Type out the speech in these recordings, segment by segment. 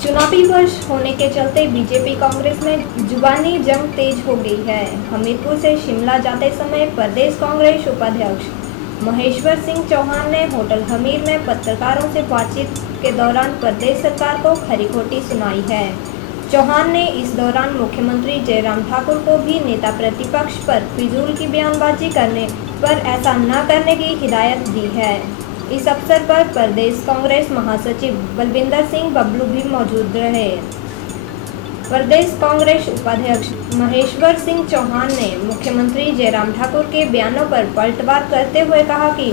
चुनावी वर्ष होने के चलते बीजेपी कांग्रेस में जुबानी जंग तेज हो गई है। हमीरपुर से शिमला जाते समय प्रदेश कांग्रेस उपाध्यक्ष महेश्वर सिंह चौहान ने होटल हमीर में पत्रकारों से बातचीत के दौरान प्रदेश सरकार को खरी खोटी सुनाई है। चौहान ने इस दौरान मुख्यमंत्री जयराम ठाकुर को भी नेता प्रतिपक्ष पर फिजूल की बयानबाजी करने पर ऐसा न करने की हिदायत दी है। इस अवसर पर प्रदेश कांग्रेस महासचिव बलविंदर सिंह बबलू भी मौजूद रहे। प्रदेश कांग्रेस उपाध्यक्ष महेश्वर सिंह चौहान ने मुख्यमंत्री जयराम ठाकुर के बयानों पर पलटवार करते हुए कहा कि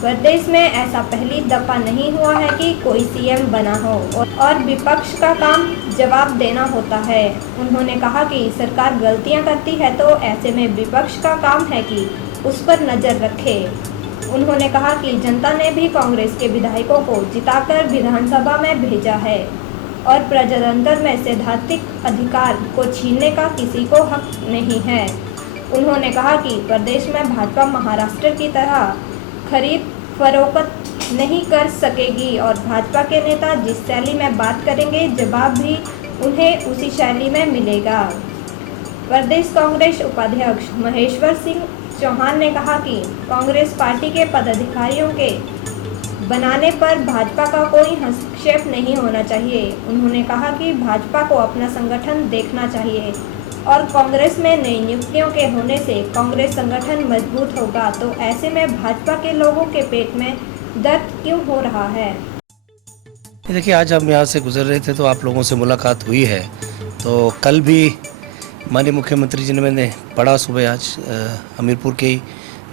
प्रदेश में ऐसा पहली दफा नहीं हुआ है कि कोई सीएम बना हो और विपक्ष का काम जवाब देना होता है। उन्होंने कहा कि सरकार गलतियां करती है तो ऐसे में विपक्ष का काम है कि उस पर नजर रखे। उन्होंने कहा कि जनता ने भी कांग्रेस के विधायकों को जिताकर विधानसभा में भेजा है और प्रजातंत्र में सैद्धांतिक अधिकार को छीनने का किसी को हक नहीं है। उन्होंने कहा कि प्रदेश में भाजपा महाराष्ट्र की तरह खरीद फरोख्त नहीं कर सकेगी और भाजपा के नेता जिस शैली में बात करेंगे जवाब भी उन्हें उसी शैली में मिलेगा। प्रदेश कांग्रेस उपाध्यक्ष महेश्वर सिंह चौहान ने कहा कि कांग्रेस पार्टी के पदाधिकारियों के बनाने पर भाजपा का कोई हस्तक्षेप नहीं होना चाहिए। उन्होंने कहा कि भाजपा को अपना संगठन देखना चाहिए और कांग्रेस में नई नियुक्तियों के होने से कांग्रेस संगठन मजबूत होगा, तो ऐसे में भाजपा के लोगों के पेट में दर्द क्यों हो रहा है। देखिए, आज हम यहाँ से गुजर रहे थे तो आप लोगों से मुलाकात हुई है। तो कल भी माननीय मुख्यमंत्री जी ने मैंने पढ़ा सुबह आज हमीरपुर के ही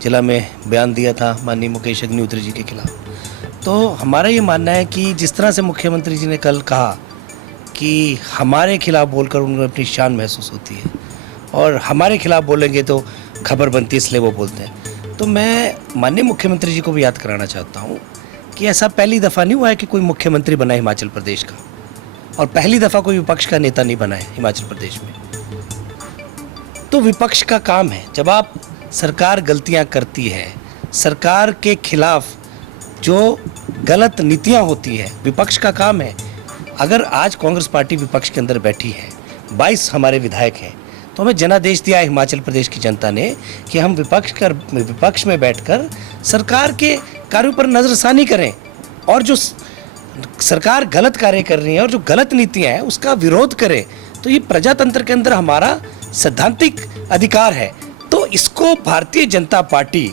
जिला में बयान दिया था माननीय मुकेश अग्निहोत्री जी के खिलाफ। तो हमारा ये मानना है कि जिस तरह से मुख्यमंत्री जी ने कल कहा कि हमारे खिलाफ बोलकर उनको अपनी शान महसूस होती है और हमारे खिलाफ बोलेंगे तो खबर बनती है, इसलिए वो बोलते हैं। तो मैं माननीय मुख्यमंत्री जी को भी याद कराना चाहता हूँ कि ऐसा पहली दफ़ा नहीं हुआ है कि कोई मुख्यमंत्री बना है हिमाचल प्रदेश का और पहली दफ़ा कोई विपक्ष का नेता नहीं बना है हिमाचल प्रदेश में। तो विपक्ष का काम है, जब आप सरकार गलतियां करती है, सरकार के खिलाफ जो गलत नीतियां होती है, विपक्ष का काम है। अगर आज कांग्रेस पार्टी विपक्ष के अंदर बैठी है, 22 हमारे विधायक हैं, तो हमें जनादेश दिया है हिमाचल प्रदेश की जनता ने कि हम विपक्ष में बैठकर सरकार के कार्यों पर नज़रसानी करें और जो सरकार गलत कार्य कर रही है और जो गलत नीतियां हैं उसका विरोध करें। तो ये प्रजातंत्र के अंदर हमारा सैद्धांतिक अधिकार है। तो इसको भारतीय जनता पार्टी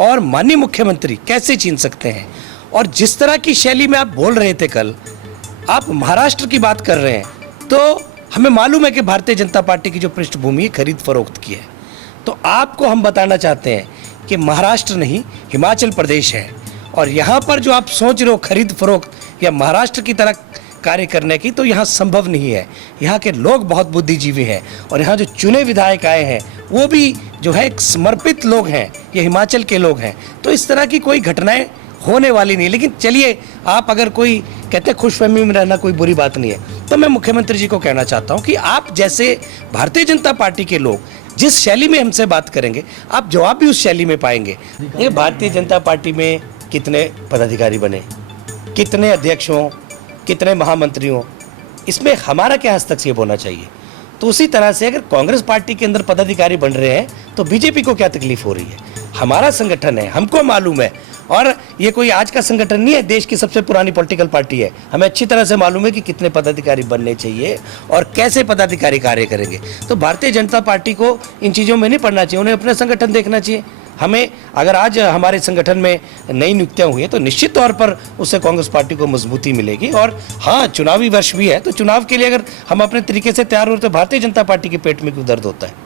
और माननीय मुख्यमंत्री कैसे छीन सकते हैं। और जिस तरह की शैली में आप बोल रहे थे कल, आप महाराष्ट्र की बात कर रहे हैं, तो हमें मालूम है कि भारतीय जनता पार्टी की जो पृष्ठभूमि है खरीद फरोख्त की है। तो आपको हम बताना चाहते हैं कि महाराष्ट्र नहीं, हिमाचल प्रदेश है और यहाँ पर जो आप सोच रहे हो खरीद फरोख्त या महाराष्ट्र की तरह कार्य करने की, तो यहाँ संभव नहीं है। यहाँ के लोग बहुत बुद्धिजीवी हैं और यहाँ जो चुने विधायक आए हैं वो भी जो है एक समर्पित लोग हैं, ये हिमाचल के लोग हैं। तो इस तरह की कोई घटनाएं होने वाली नहीं। लेकिन चलिए, आप अगर कोई कहते हैं खुशफहमी में रहना कोई बुरी बात नहीं है, तो मैं मुख्यमंत्री जी को कहना चाहता हूँ कि आप जैसे भारतीय जनता पार्टी के लोग जिस शैली में हमसे बात करेंगे, आप जवाब भी उस शैली में पाएंगे। ये भारतीय जनता पार्टी में कितने पदाधिकारी बने, कितने अध्यक्ष हों, कितने महामंत्री हों, इसमें हमारा क्या हस्तक्षेप होना चाहिए। तो उसी तरह से अगर कांग्रेस पार्टी के अंदर पदाधिकारी बन रहे हैं तो बीजेपी को क्या तकलीफ हो रही है। हमारा संगठन है, हमको मालूम है, और ये कोई आज का संगठन नहीं है, देश की सबसे पुरानी पॉलिटिकल पार्टी है। हमें अच्छी तरह से मालूम है कि कितने पदाधिकारी बनने चाहिए और कैसे पदाधिकारी कार्य करेंगे। तो भारतीय जनता पार्टी को इन चीज़ों में नहीं पड़ना चाहिए, उन्हें अपना संगठन देखना चाहिए। हमें अगर आज हमारे संगठन में नई नियुक्तियां हुई हैं तो निश्चित तौर पर उससे कांग्रेस पार्टी को मजबूती मिलेगी। और हाँ, चुनावी वर्ष भी है, तो चुनाव के लिए अगर हम अपने तरीके से तैयार हो तो भारतीय जनता पार्टी के पेट में क्यों दर्द होता है।